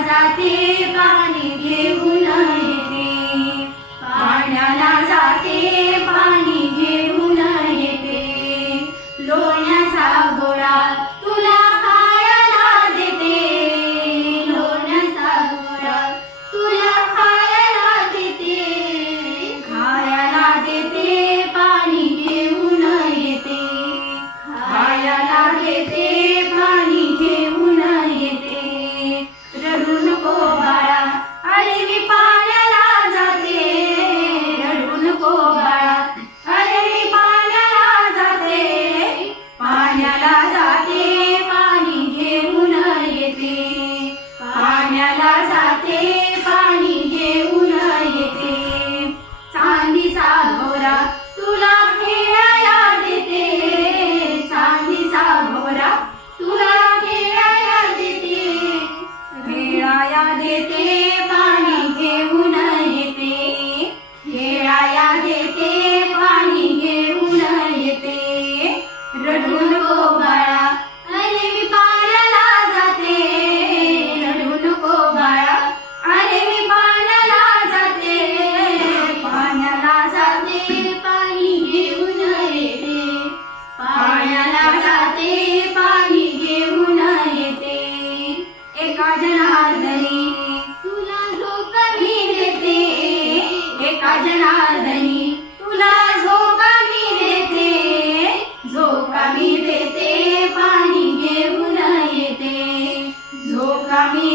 जाते पाणी घेऊन येते. पाण्याला जाते पाणी घेऊन येते. लोण्या